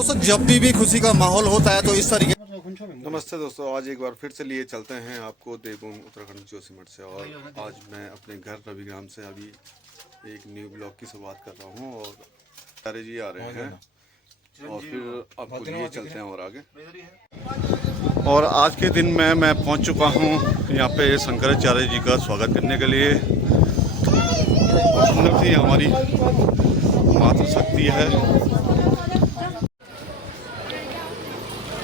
दोस्तों जब भी खुशी का माहौल होता है तो इस तरीके। नमस्ते दोस्तों, आज एक बार फिर से लिए चलते हैं आपको देवभूमि उत्तराखंड जोशीमठ से। और आज मैं अपने घर रविग्राम से अभी एक न्यू ब्लॉग की शुरुआत कर रहा हूं और सारे जी आ रहे हैं और फिर आपको लिए चलते हैं और आगे। और आज के दिन में मैं पहुंच चुका हूं यहाँ पे शंकराचार्य जी का स्वागत करने के लिए। और सुंदर सी हमारी मातृशक्ति है।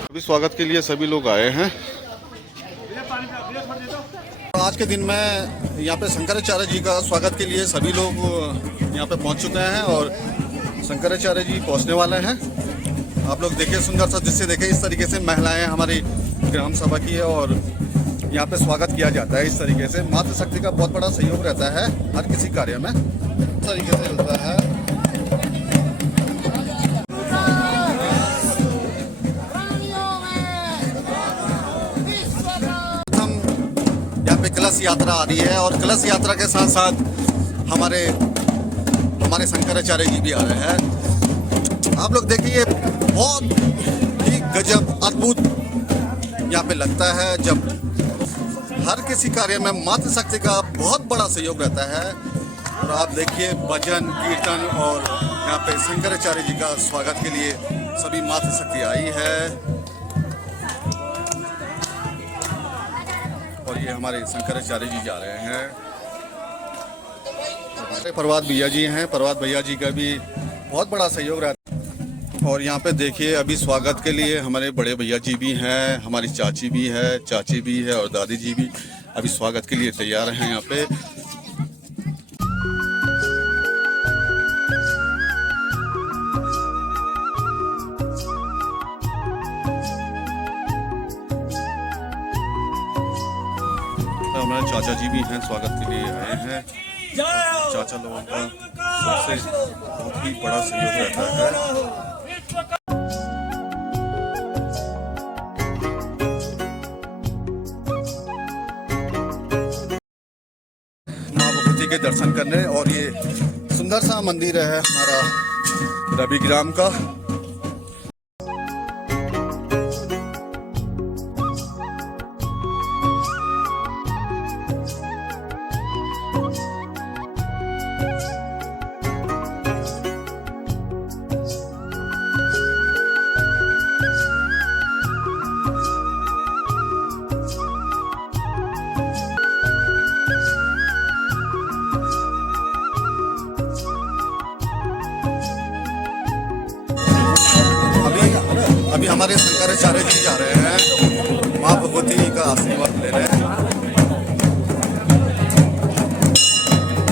अभी स्वागत के लिए सभी लोग आए हैं। आज के दिन में यहाँ पे शंकराचार्य जी का स्वागत के लिए सभी लोग यहाँ पे पहुँच चुके हैं और शंकराचार्य जी पहुँचने वाले हैं। आप लोग देखिए सुंदर सा दृश्य देखें। इस तरीके से महिलाएं हमारी ग्राम सभा की है और यहाँ पे स्वागत किया जाता है। इस तरीके से मातृशक्ति का बहुत बड़ा सहयोग रहता है हर किसी कार्य में। इस तरीके से रहता है। हम यहाँ पे कलश यात्रा आ रही है और कलश यात्रा के साथ साथ हमारे शंकराचार्य जी भी आ रहे हैं। आप लोग देखिए बहुत ही गजब अद्भुत यहाँ पे लगता है जब हर किसी कार्य में मातृशक्ति का बहुत बड़ा सहयोग रहता है। और आप देखिए भजन कीर्तन और यहाँ पे शंकराचार्य जी का स्वागत के लिए सभी मातृशक्ति आई है। और ये हमारे शंकराचार्य जी जा रहे हैं। हमारे प्रभात भैया जी हैं। प्रभात भैया जी का भी बहुत बड़ा सहयोग रहता है। और यहाँ पे देखिए अभी स्वागत के लिए हमारे बड़े भैया जी भी हैं, हमारी चाची भी है, चाची भी है और दादी जी भी अभी स्वागत के लिए तैयार हैं यहाँ पे। तो हमारे चाचा जी भी हैं, स्वागत के लिए आए हैं। चाचा लोगों का सबसे बहुत ही बड़ा सहयोग रहता है। के दर्शन करने। और ये सुंदर सा मंदिर है हमारा रविग्राम का। अभी हमारे शंकराचार्य जी जा रहे हैं माँ भगवती का आशीर्वाद लेने।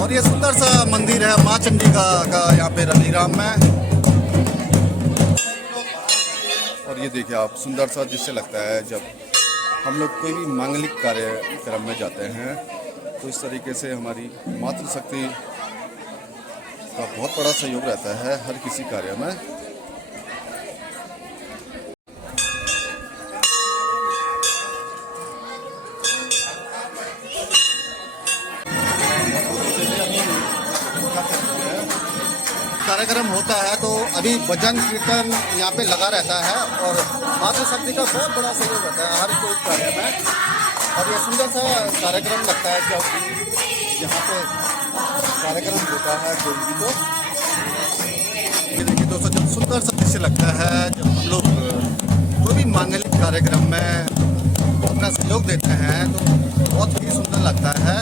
और ये सुंदर सा मंदिर है माँ चंडी का यहाँ पे रविग्राम में। और ये देखिए आप सुंदर सा जिससे लगता है जब हम लोग कोई भी मांगलिक कार्यक्रम में जाते हैं तो इस तरीके से हमारी मातृशक्ति का बहुत बड़ा सहयोग रहता है हर किसी कार्य में। कार्यक्रम होता है तो अभी भजन कीर्तन यहाँ पे लगा रहता है और मातृशक्ति का बहुत बड़ा सहयोग रहता है हर कोई कार्य में। और ये सुंदर सा कार्यक्रम लगता है जब यहाँ पे कार्यक्रम होता है कोई भी। तो ये देखिए दोस्तों जब सुंदर सा दृश्य लगता है जब हम लोग कोई भी मांगलिक कार्यक्रम में अपना सहयोग देते हैं तो बहुत ही सुंदर लगता है।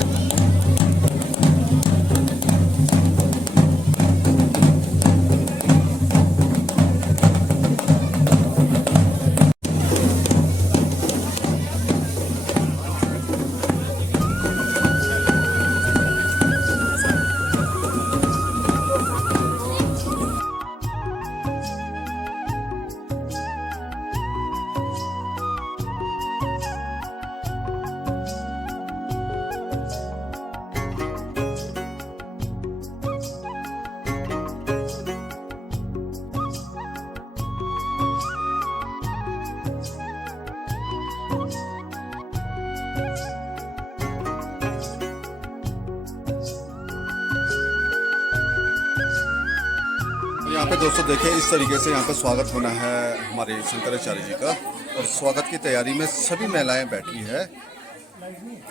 यहाँ पे दोस्तों देखें इस तरीके से यहाँ पे स्वागत होना है हमारे शंकराचार्य जी का, और स्वागत की तैयारी में सभी महिलाएं बैठी है।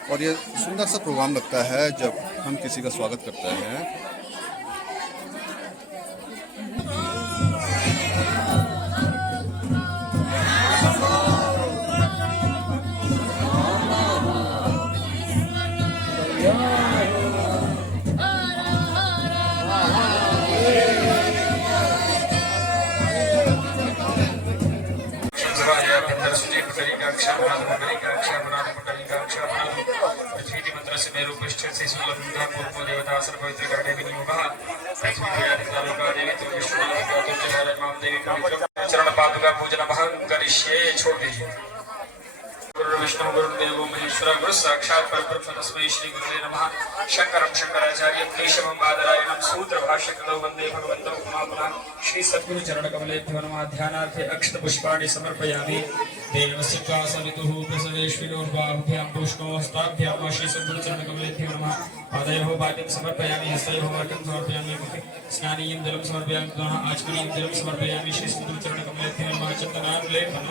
और ये सुंदर सा प्रोग्राम लगता है जब हम किसी का स्वागत करते हैं। चरण पादुका पूजन करिष्ये। छोड़ दीजिए। गुरु विष्णु गुरुदेवो महेश्वर गुरु साक्षात् परब्रह्म तस्मै श्री गुरुवे नमः। शंकरं शंकराचार्यं केशवं बादरायणं सूत्र भाष्य कृतौ वंदे भगवन्तं पुनः श्री सद्गुरु चरण कमलेभ्यो नमः। ध्यानार्थे अक्षत पुष्पाणि समर्पयामि। देवस्य सवितुः प्रसवेश्विनोर्बाहुभ्यां पुष्पो हस्ताभ्यां श्री सद्गुरु चरण कमलेभ्यो नमः। पादयोः पाद्यं समर्पयामि, हस्तयोः अर्घ्यं समर्पयामि, स्नानीयं जलं समर्पयामि, पुनः आचमनीयं जलं समर्पयामि। श्री सद्गुरु चरण कमलेभ्यो नमः। चन्दनानुलेपनं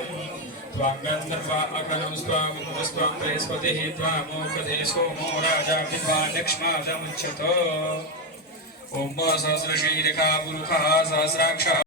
त्वाङ्गन्धर्वा अकलं स्वामिमुदस्त्वां बृहस्पतिः त्वामोकधे सोमो राजा विद्वानक्ष्मादमुच्यत। ॐ सहस्रशीर्षा पुरुषः सहस्राक्षः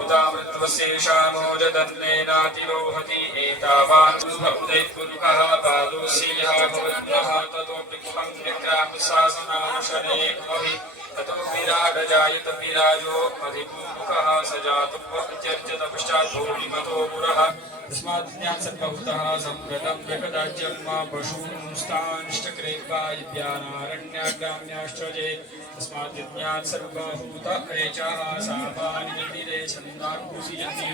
उदामृतवशेषामोजदन्नेनातिरोहति एतावान् उदैत्पुरुषः पादोऽस्यः भवत्नः ततो वृक्षं विक्रामशासनानुशने भवि ततो विराडजायत विराजो अधिपूरुषः स जातु त्यज्यत पश्चात् भूमिमतो पुरः। तस्मात् ज्ञानसर्वभूतः सम्प्रतं जगदाज्यं मा पशूंस्तांश्चक्रे वा विद्यानारण्याग्राम्याश्चर्ये। तस्मात् ज्ञानसर्वभूत एचः सापानिर्दिरे छन्दाकुशीयन्ति।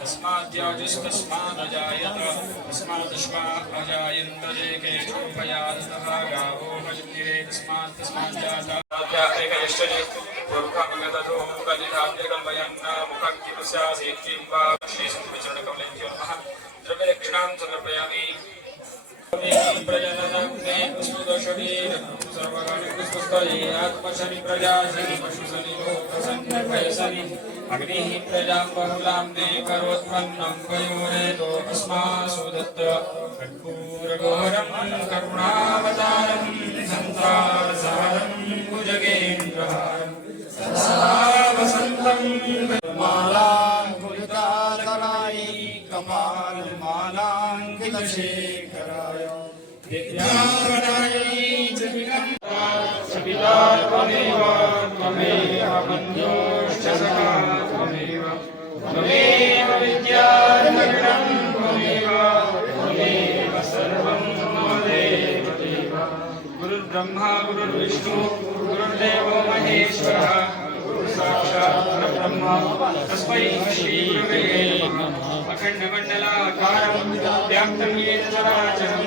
तस्माद्याजुस्तस्मादजायत तस्मादश्वा अजायन्त जेके चोपयादतः गावो भजन्तिरे। तस्मात् एकयश्चर्ये पूर्वकामगततो मुखनिधाभ्यकल्पयन् मुखक्तिपुस्यासेत्किं वा श्री सद्गुरुचरणकमलेभ्यो नमः। द्रव्यदक्षिणां समर्पयामि। प्रजनने पुष्पदशरीरं सर्वगणपुष्पस्थले आत्मशनि प्रजाशनि पशुशनि लोकसन्निभयशनि अग्निः प्रजां बहुलां ते करोत्पन्नं वयोरेतो अस्मासु दत्त कर्पूरगोहरं करुणावतारं संसारसारं भुजगेन्द्रहारं सदा वसन्तं मालाङ्कुलितालकलायि कपालमालाङ्कितशेखराय विद्यावनायै च पिता त्वमेव त्वमेव बन्धुश्च सखा त्वमेव त्वमेव विद्याधरणं त्वमेव त्वमेव सर्वं मम देव देव। गुरुर्ब्रह्मा गुरुर्विष्णु गुरुर्देवो महेश्वरः गुरुः साक्षात् परब्रह्म तस्मै श्री गुरवे नमः। अखण्डमण्डलाकारं व्याप्तं येन चराचरं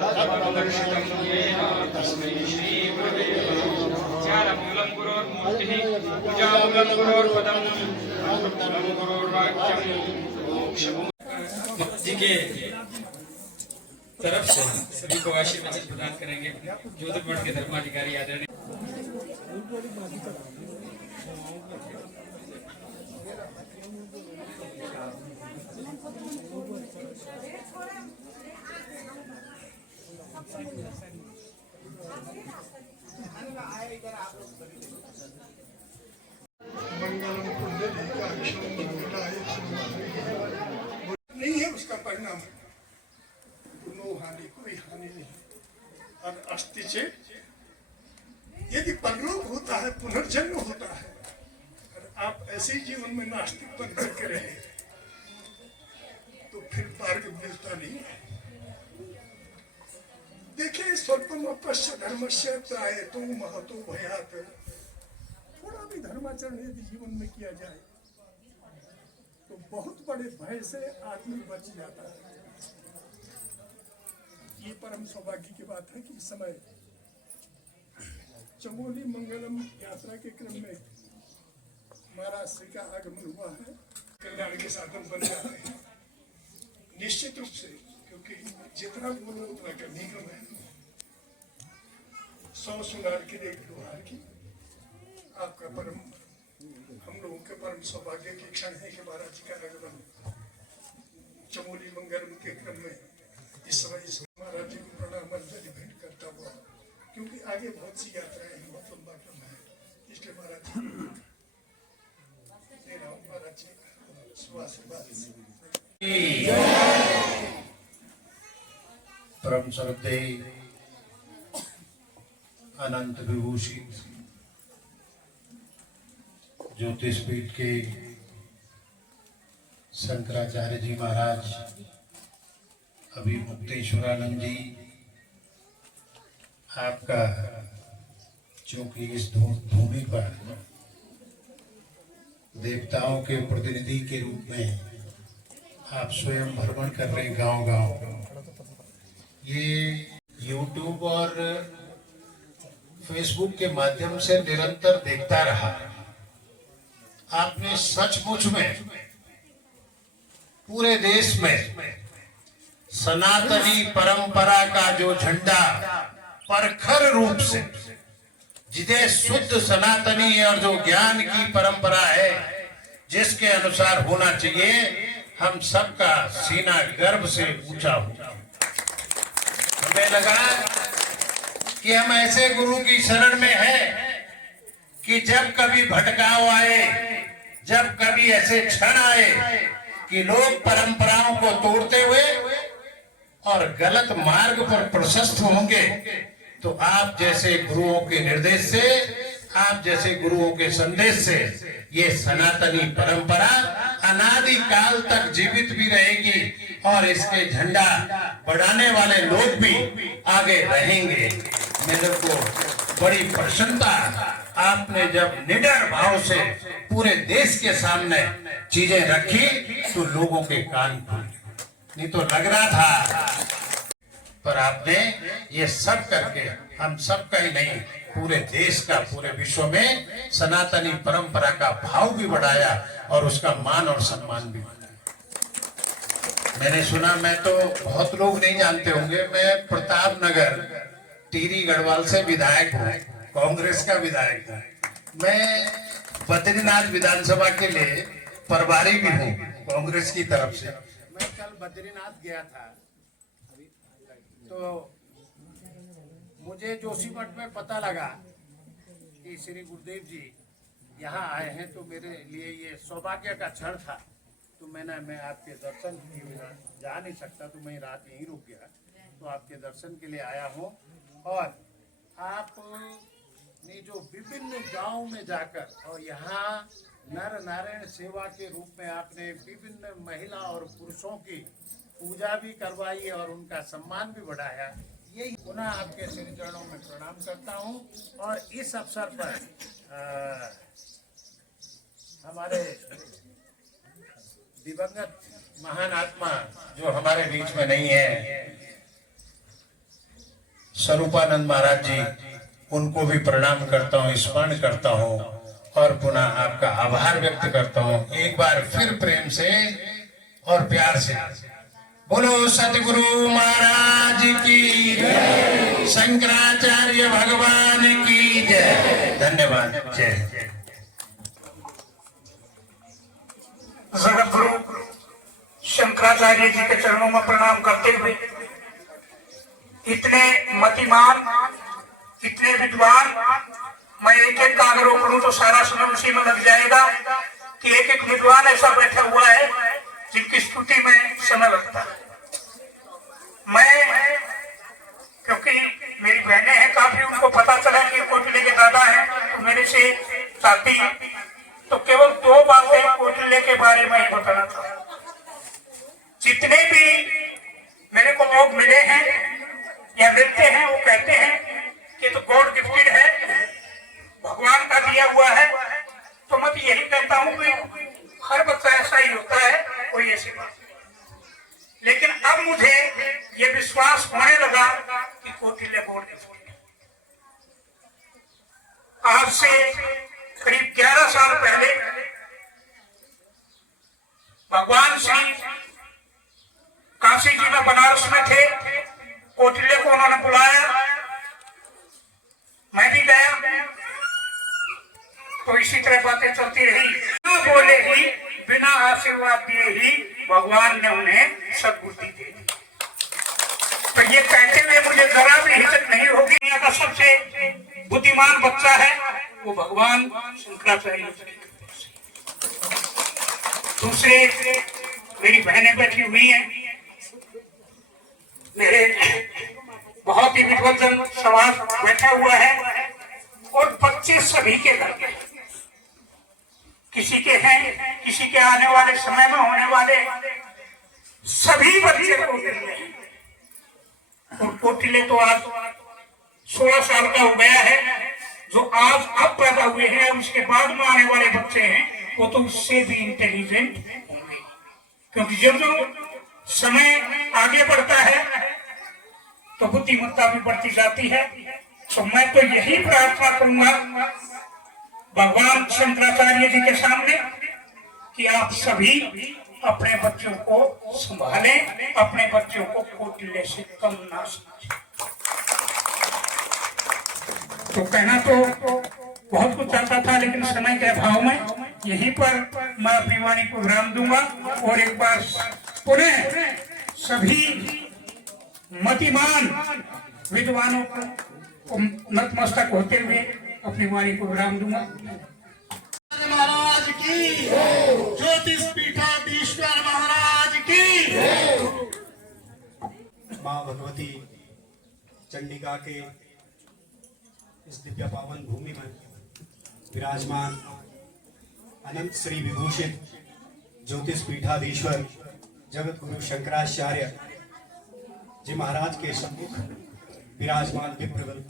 तत्त्वदर्शितं येन तस्मै श्री गुरवे नमः। ध्यानमूलं गुरोर्मूर्तिः पूजामूलं गुरोर्पदं मूलं गुरोर्वाक्यं मोक्षमूलं जी के तरफ से सभी को आशीर्वाद प्रदान करेंगे। ज्योतिर्मठ मठ के धर्माधिकारी आदरणीय नहीं है उसका परिणाम। नो हानि, कोई हानि नहीं। और अस्थि से यदि परलोक होता है, पुनर्जन्म होता है, और आप ऐसे ही जीवन में नास्तिक बन करके रहे तो फिर मार्ग मिलता नहीं है। देखिए, स्वल्पमप्यस्य धर्मस्य त्रायतो महतो भयात्। थोड़ा भी धर्माचरण यदि जीवन में किया जाए तो बहुत बड़े भय से आदमी बच जाता है। ये परम सौभाग्य की बात है कि इस समय चमोली मंगलम यात्रा के क्रम में महाराज श्री का आगमन हुआ है। कल्याण के साधन बन जाते हैं निश्चित रूप से, क्योंकि जितना बोलो उतना कमी कम है। 100 श्रृंगार की 1 लोहार की आपका परम हम लोगों के परम सौभाग्य की क्षण है कि महाराज जी का आगमन चमोली मंगलम के क्रम में इस समय इस महाराज जी को प्रणाम अंजलि भेंट करता हुआ, क्योंकि आगे बहुत सी यात्राएं हैं, बहुत लंबा क्रम है, इसलिए महाराज जी दे रहा हूँ। महाराज जी सुआशीर्वाद परम श्रद्धेय अनंत विभूषित ज्योतिषपीठ के शंकराचार्य जी महाराज अभिमुक्तेश्वरानंद जी, आपका चूंकि इस भूमि पर देवताओं के प्रतिनिधि के रूप में आप स्वयं भ्रमण कर रहे गांव-गांव, ये YouTube और Facebook के माध्यम से निरंतर देखता रहा। आपने सचमुच में पूरे देश में सनातनी परंपरा का जो झंडा प्रखर रूप से, जिसे शुद्ध सनातनी और जो ज्ञान की परंपरा है जिसके अनुसार होना चाहिए, हम सबका सीना गर्व से ऊंचा हो। हमें लगा कि हम ऐसे गुरु की शरण में हैं कि जब कभी भटकाव आए, जब कभी ऐसे क्षण आए कि लोग परंपराओं को तोड़ते हुए और गलत मार्ग पर प्रशस्त होंगे, तो आप जैसे गुरुओं के निर्देश से, आप जैसे गुरुओं के संदेश से ये सनातनी परंपरा अनादि काल तक जीवित भी रहेगी और इसके झंडा बढ़ाने वाले लोग भी आगे रहेंगे। मेरे को बड़ी प्रसन्नता, आपने जब निडर भाव से पूरे देश के सामने चीजें रखी तो लोगों के कान खुल गए, नहीं तो लग रहा था। पर आपने ये सब करके हम सब का ही नहीं, पूरे देश का, पूरे विश्व में सनातनी परंपरा का भाव भी बढ़ाया और उसका मान और सम्मान भी बढ़ाया। मैंने सुना, मैं तो बहुत लोग नहीं जानते होंगे, मैं प्रतापनगर टिहरी गढ़वाल से विधायक हूँ, कांग्रेस का विधायक हूँ। मैं बद्रीनाथ विधानसभा के लिए प्रभारी भी हूँ कांग्रेस की तरफ से। मैं कल बद्रीनाथ गया था तो मुझे जोशीमठ में पता लगा कि श्री गुरुदेव जी यहाँ आए हैं, तो मेरे लिए ये सौभाग्य का क्षण था। तो मैं आपके दर्शन के बिना जा नहीं सकता, तो मैं रात यहीं रुक गया, तो आपके दर्शन के लिए आया हूँ। और आपने जो विभिन्न गांव में जाकर और यहाँ नर नारायण सेवा के रूप में आपने विभिन्न महिला और पुरुषों की पूजा भी करवाई और उनका सम्मान भी बढ़ाया, यही पुनः आपके श्री चरणों में प्रणाम करता हूँ। और इस अवसर पर हमारे दिवंगत महान आत्मा जो हमारे बीच में नहीं है, स्वरूपानंद महाराज जी, उनको भी प्रणाम करता हूँ, स्मरण करता हूँ और पुनः आपका आभार व्यक्त करता हूँ। एक बार फिर प्रेम से और प्यार से बोलो सतगुरु महाराज की जय, शंकराचार्य भगवान की जय। धन्यवाद। जय। जगत गुरु शंकराचार्य जी के चरणों में प्रणाम करते हुए, इतने मतिमान, इतने विद्वान, मैं एक एक का अगर करूं तो सारा समय उसी में लग जाएगा कि एक एक विद्वान ऐसा बैठा हुआ है जिनकी स्तुति में समय लगता है। मैं, क्योंकि मेरी बहनें हैं काफी, उनको पता चला कि कोटले के दादा हैं, तो मेरे से चाहती हैं, तो केवल दो बातें कोटले के बारे में ही बताना था। जितने भी मेरे को लोग मिले हैं या मिलते हैं, वो कहते हैं कि तो गॉड गिफ्टेड है, भगवान का दिया हुआ है। तो मैं तो यही कहता हूँ कि हर बच्चा ऐसा ही होता है, कोई ऐसी बात। लेकिन अब मुझे ये विश्वास होने लगा कि कोटिल्य गॉड गिफ्टेड। आज से करीब 11 साल पहले भगवान श्री काशी जी में बनारस में थे, कोटिल्य को उन्होंने बुलाया, मैं भी गया। तो इसी तरह बातें चलती रही। बिना बोले ही, बिना आशीर्वाद दिए ही भगवान ने उन्हें सद्बुद्धि दे दी। तो ये कहते हुए मुझे जरा भी हिचक नहीं होगी, दुनिया का सबसे बुद्धिमान बच्चा है वो भगवान शंकराचार्य जी। दूसरे मेरी बहनें बैठी हुई हैं, मेरे बहुत ही विद्वजन समाज बैठा हुआ है, और बच्चे सभी के घर के, किसी के हैं, किसी के आने वाले समय में होने वाले, सभी बच्चे कोटिले हैं। और कोटिले तो आज 16 साल का हो गया है, जो आज अब पैदा हुए हैं, उसके बाद में आने वाले बच्चे हैं, वो तो उससे भी इंटेलिजेंट होंगे, क्योंकि जब जो समय आगे बढ़ता है तो बुद्धिमत्ता भी बढ़ती जाती है। तो मैं तो यही प्रार्थना करूंगा भगवान शंकराचार्य जी के सामने कि आप सभी अपने बच्चों को संभालें, अपने बच्चों को कोटिले से कम ना समझें। तो कहना तो बहुत कुछ चाहता था, लेकिन समय के अभाव में यहीं पर मैं अपनी वाणी को विराम दूंगा। और एक बार पुनः सभी मतिमान विद्वानों को नतमस्तक होते हुए अपनी वाणी को विराम दूंगा। महाराज की, ज्योतिष पीठाधीश्वर महाराज की। माँ भगवती चंडिका के इस दिव्य पावन भूमि में विराजमान अनंत श्री विभूषित ज्योतिष पीठाधीश्वर जगत गुरु शंकराचार्य जी महाराज के सम्मुख विराजमान विप्रवृंद,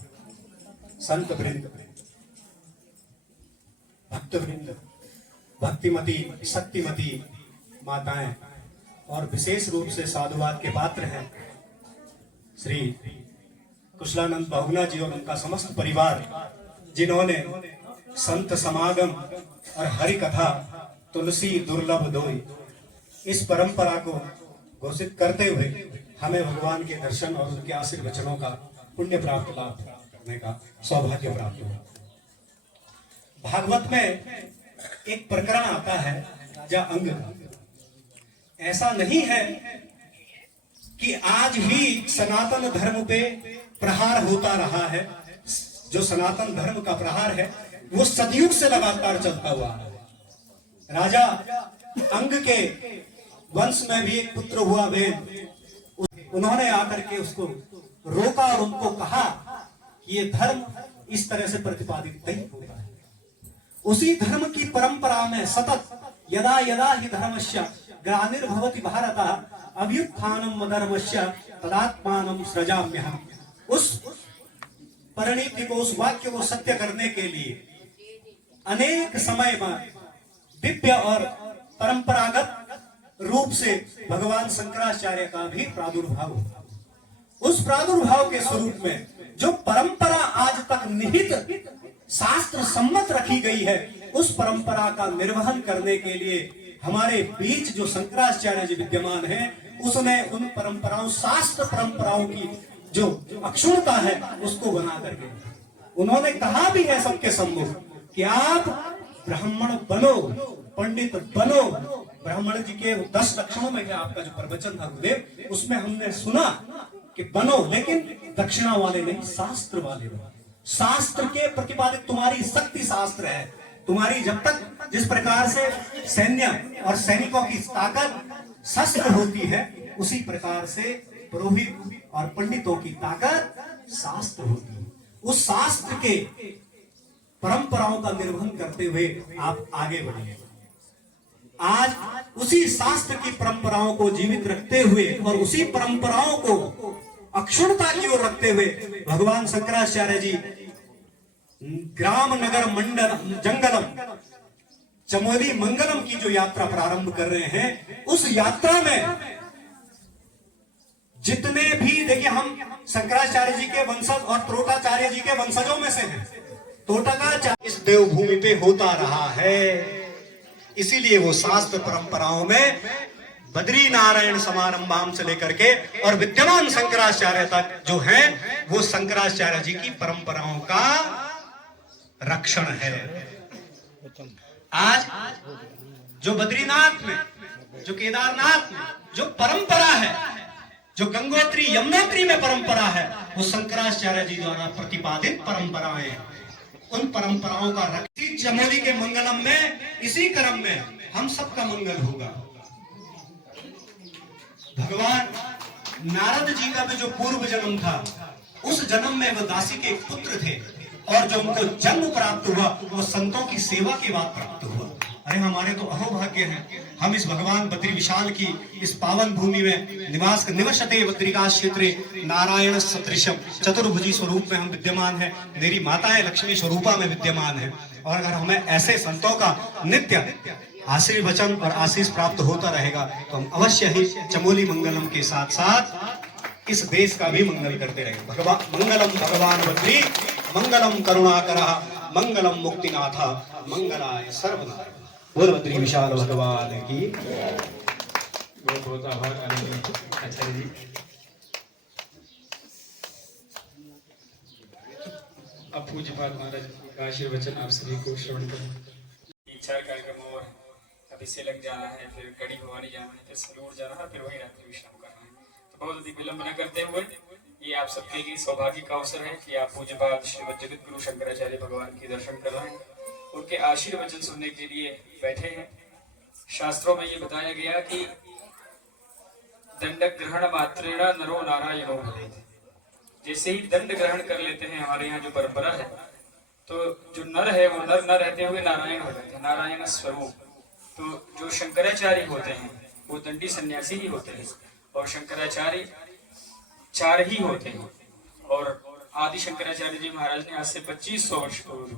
संत वृंद, भक्त वृंद, भक्तिमती शक्तिमती माताएं और विशेष रूप से साधुवाद के पात्र हैं श्री कुशलानंद बहुगुणा जी और उनका समस्त परिवार, जिन्होंने संत समागम और हरि कथा तुलसी दुर्लभ दोई इस परंपरा को घोषित करते हुए हमें भगवान के दर्शन और उनके आशीर्वचनों का पुण्य प्राप्त लाभ करने का सौभाग्य प्राप्त हुआ। भागवत में एक प्रकरण आता है राजा अंग। ऐसा नहीं है कि आज ही सनातन धर्म पे प्रहार होता रहा है। जो सनातन धर्म का प्रहार है वो सतयुग से लगातार चलता हुआ है। राजा अंग के वंश में भी एक पुत्र हुआ वेद, उन्होंने आकर के उसको रोका और उनको कहा कि ये धर्म इस तरह से प्रतिपादित नहीं होता है। उसी धर्म की परंपरा में सतत यदा यदा ही धर्मस्य ग्लानिर्भवति भारत अभ्युत्थानम धर्मस्य तदात्मानं सृजाम्यहम्। उस परिणति को, उस वाक्य को सत्य करने के लिए अनेक समय में दिव्य और परंपरागत रूप से भगवान शंकराचार्य का भी प्रादुर्भाव हुआ। उस प्रादुर्भाव के स्वरूप में जो परंपरा आज तक निहित शास्त्र सम्मत रखी गई है, उस परंपरा का निर्वहन करने के लिए हमारे बीच जो शंकराचार्य जी विद्यमान हैं, उसने उन परंपराओं, शास्त्र परंपराओं की जो अक्षुणता है उसको बना करके उन्होंने कहा भी है सबके सम्मुख कि आप ब्राह्मण बनो, पंडित बनो। ब्राह्मण जी के 10 लक्षणों में आपका जो प्रवचन था गुरुदेव, उसमें हमने सुना कि बनो, लेकिन दक्षिणा वाले नहीं, शास्त्र वाले बनो। शास्त्र के प्रतिपादित तुम्हारी शक्ति शास्त्र है। तुम्हारी जब तक जिस प्रकार से सैन्य और सैनिकों की ताकत शस्त्र होती है, उसी प्रकार से पुरोहित और पंडितों की ताकत शास्त्र होती है। उस शास्त्र के परंपराओं का निर्वहन करते हुए आप आगे बढ़े। आज उसी शास्त्र की परंपराओं को जीवित रखते हुए और उसी परंपराओं को अक्षुणता की ओर रखते हुए भगवान शंकराचार्य जी ग्राम नगर मंडल जंगलम चमोली मंगलम की जो यात्रा प्रारंभ कर रहे हैं, उस यात्रा में जितने भी, देखिए हम शंकराचार्य जी के वंशज और त्रोटाचार्य जी के वंशजों में से हैं। त्रोटाचार्य इस देवभूमि पे होता रहा है, इसीलिए वो शास्त्र परंपराओं में बद्री नारायण समारंभाम से लेकर के और विद्यमान शंकराचार्य तक जो है, वो शंकराचार्य जी की परंपराओं का रक्षण है। आज जो बद्रीनाथ में, जो केदारनाथ में जो परंपरा है, जो गंगोत्री यमुनोत्री में परंपरा है, वो शंकराचार्य जी द्वारा प्रतिपादित परंपराएं हैं। उन परंपराओं का रक्षी चमोली के मंगलम में, इसी क्रम में हम सबका मंगल होगा। भगवान नारद जी का भी जो पूर्व जन्म था, उस जन्म में वो दासी के पुत्र थे, और जो उनको जन्म प्राप्त हुआ वो संतों की सेवा के बाद प्राप्त हुआ। अरे हमारे तो अहोभाग्य हैं, हम इस भगवान बद्री विशाल की इस पावन भूमि में निवसते बद्रिकाश क्षेत्रे नारायण सदृशम चतुर्भुजी स्वरूप में हम विद्यमान हैं। मेरी माताएं लक्ष्मी स्वरूपा में विद्यमान है, और अगर हमें ऐसे संतों का नित्य आशीर्वचन और आशीष प्राप्त होता रहेगा तो हम अवश्य ही चमोली मंगलम के साथ साथ इस देश का भी मंगल करते रहेंगे। मंगलम भगवान बद्री, मंगलम करुणाकरा, मंगलम मुक्तिनाथा, मंगलाय सर्वनारायण। बोल बद्री विशाल भगवान की। बहुत बहुत आभार आचार्य जी। अब पूज्यपाद महाराज का आशीर्वचन आप सभी को श्रवण करें। 4 कार्यक्रम और अभी से लग जाना है, फिर कड़ी भवानी जाना है, फिर सलूर जाना है, फिर वही रात्रि विश्राम करना है। तो बहुत अधिक विलंब न करते हुए ये आप सबके लिए सौभाग्य का अवसर है कि आप पूज्यपाद श्रीमद जगत गुरु शंकराचार्य भगवान के दर्शन कर रहे हैं, उनके आशीर्वचन सुनने के लिए बैठे हैं। शास्त्रों में ये बताया गया कि दंड ग्रहण मात्रेण नरो नारायणो भवेत्। जैसे ही दंड ग्रहण कर लेते हैं, हमारे यहाँ जो परंपरा है, तो जो नर है वो नर न रहते हुए नारायण हो जाते हैं, नारायण स्वरूप। तो जो शंकराचार्य होते हैं वो दंडी सन्यासी ही होते हैं, और शंकराचार्य 4 ही होते हैं। और आदि शंकराचार्य जी महाराज ने आज से 2500 वर्ष पूर्व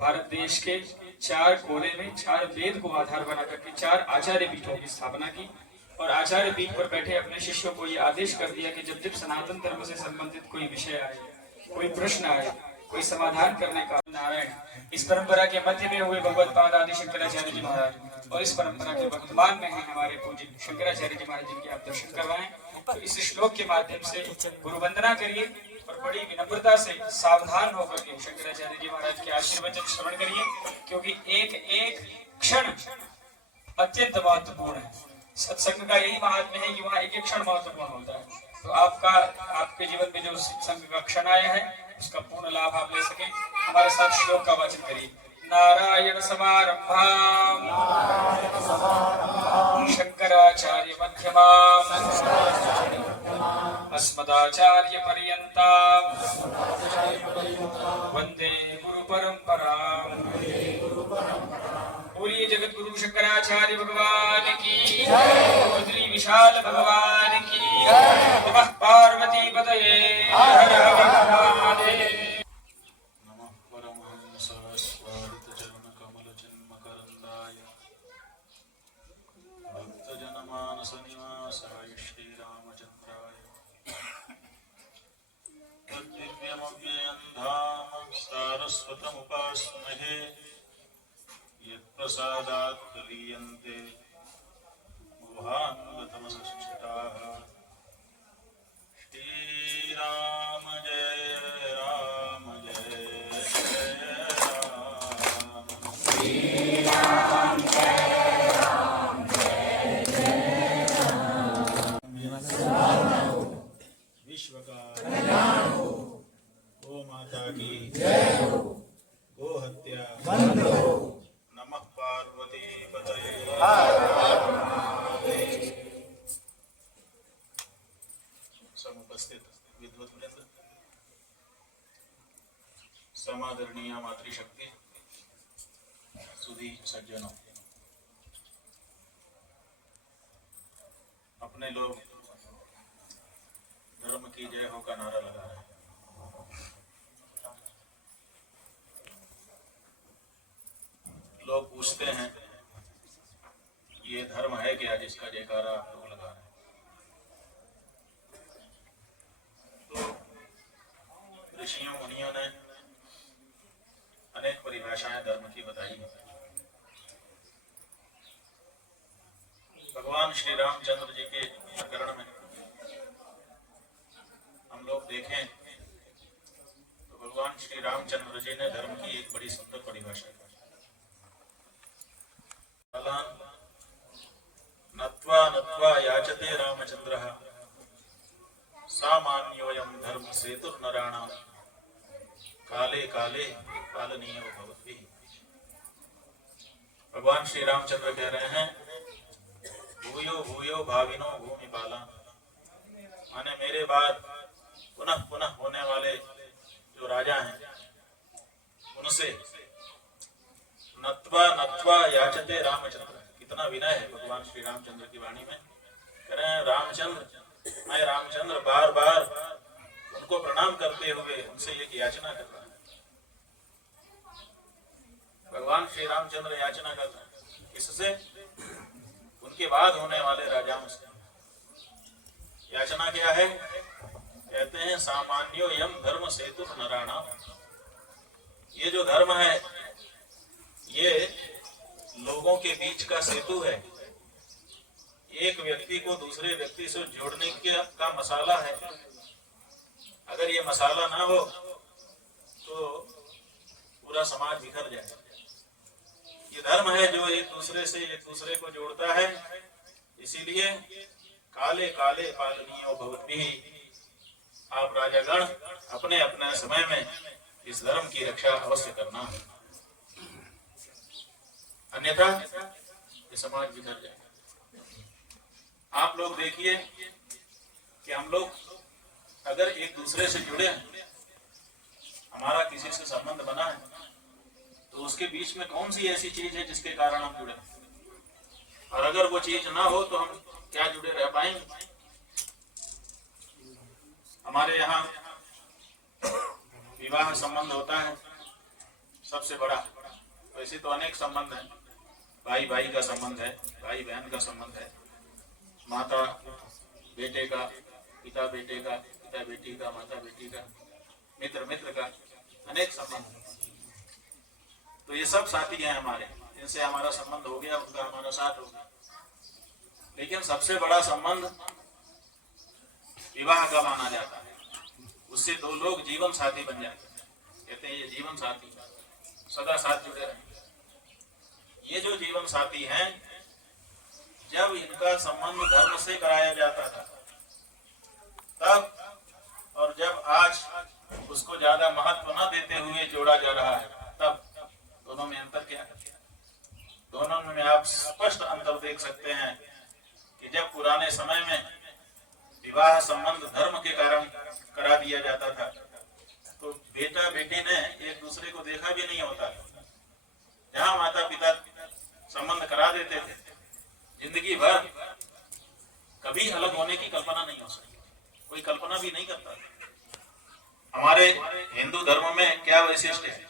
भारत देश के 4 कोने में 4 वेद को आधार बना करके 4 आचार्य पीठों की स्थापना की, और आचार्य पीठ पर बैठे अपने शिष्यों को ये आदेश कर दिया कि जब जब सनातन धर्म से संबंधित कोई विषय आए, कोई प्रश्न आए, कोई समाधान करने का, नारायण इस परंपरा के मध्य में हुए भगवत पाद आदि शंकराचार्य जी महाराज, और इस परंपरा के वर्तमान में है हमारे पूज्य शंकराचार्य जी महाराज जिनके आप दर्शन करवाएं। तो इस श्लोक के माध्यम से गुरु वंदना करिए और बड़ी विनम्रता से सावधान होकर के शंकराचार्य जी महाराज के आशीर्वचन श्रवण करिए, क्योंकि एक एक क्षण अत्यंत महत्वपूर्ण है। सत्संग का यही महात्म्य है कि वहाँ एक एक क्षण महत्वपूर्ण होता है। तो आपके जीवन में जो सत्संग का क्षण आया है उसका पूर्ण लाभ आप ले सके। हमारे साथ श्लोक का वाचन करिए। नारायण समारंभाम शंकराचार्य मध्यमाम अस्मदाचार्य पर्यंताम वंदे गुरु परंपराम। बोलिए जगत गुरु शंकराचार्य भगवान की, बद्री विशाल भगवान की, नमः पार्वती पतये, हर हर महादेव। भक्तजनमानसनिवासाय श्रीरामचन्द्राय तद्दिव्यमव्ययं धाम सारस्वतमुपास्महे यत्प्रसादात् क्रियन्ते मोहान्गतमसुष्टाः। श्रीराम जय राम जय जय राम। श्रीराम जय राम जय जय राम। विश्व का कल्याण हो, गो माता की जय हो, गो हत्या बंद हो। नमः पार्वती पतये। समुपस्थित विद्वत वृंद, समादरणीय मातृशक्ति, सुधी सज्जनों, अपने लोग धर्म की जय हो का नारा लगा रहे हैं। लोग पूछते हैं ये धर्म है क्या जिसका जयकारा आप लोग लगा रहे हैं? तो ऋषियों मुनियों ने अनेक परिभाषाएं धर्म की बताई हैं। भगवान श्री रामचंद्र जी के प्रकरण में हम लोग देखें तो भगवान श्री रामचंद्र जी ने धर्म की एक बड़ी सुंदर परिभाषा की। बालान् नत्वा नत्वा याचते रामचंद्रः सामान्योऽयं धर्म सेतुर्नराणाम् काले काले पालनीयो भवति। भगवान श्री रामचंद्र कह रहे हैं भूयो भूयो भाविनो भूमिपाला, माने मेरे बाद पुनः पुनः होने वाले जो राजा हैं उनसे नत्वा नत्वा याचते रामचंद्र। कितना विनय है भगवान श्री रामचंद्र की वाणी में। कह रहे हैं रामचंद्र, मैं रामचंद्र बार बार उनको प्रणाम करते हुए उनसे ये याचना कर रहा है। भगवान श्री रामचंद्र याचना कर रहे हैं किससे? उनके बाद होने वाले राजाओं से। याचना क्या है? कहते हैं सामान्यो यम धर्म सेतु नराणाम। ये जो धर्म है ये लोगों के बीच का सेतु है, एक व्यक्ति को दूसरे व्यक्ति से जोड़ने का मसाला है। अगर ये मसाला ना हो तो पूरा समाज बिखर जाए। ये धर्म है जो एक दूसरे को जोड़ता है। इसीलिए काले काले पालनीयो भवद्भिः, आप राजागण अपने अपने समय में इस धर्म की रक्षा अवश्य करना, अन्यथा ये समाज बिखर जाए। आप लोग देखिए कि हम लोग अगर एक दूसरे से जुड़े हैं, हमारा किसी से संबंध बना है, तो उसके बीच में कौन सी ऐसी चीज है जिसके कारण हम जुड़े? और अगर वो चीज ना हो तो हम क्या जुड़े रह पाएंगे? हमारे यहाँ विवाह संबंध होता है सबसे बड़ा। वैसे तो अनेक संबंध है, भाई भाई का संबंध है, भाई बहन का संबंध है, माता बेटे का, पिता बेटे का, पिता बेटी का, माता बेटी का, मित्र मित्र का, अनेक संबंध है। तो ये सब साथी हैं हमारे, जिनसे हमारा संबंध हो गया, उनका हमारा साथ हो गया। लेकिन सबसे बड़ा संबंध विवाह का माना जाता है। उससे दो लोग जीवन साथी बन जाते हैं। कहते हैं ये जीवन साथी सदा साथ जुड़े रहे। ये जो जीवन साथी हैं, जब इनका संबंध धर्म से कराया जाता था तब, और जब आज उसको ज्यादा महत्व न देते हुए जोड़ा जा रहा है तब, दोनों में अंतर क्या है? दोनों में आप स्पष्ट अंतर देख सकते हैं कि जब पुराने समय में विवाह संबंध धर्म के कारण करा दिया जाता था तो बेटा बेटी ने एक दूसरे को देखा भी नहीं होता था। जहाँ माता पिता संबंध करा देते थे, जिंदगी भर कभी अलग होने की कल्पना नहीं हो सकती, कोई कल्पना भी नहीं करता। हमारे हिंदू धर्म में क्या वैशिष्ट है?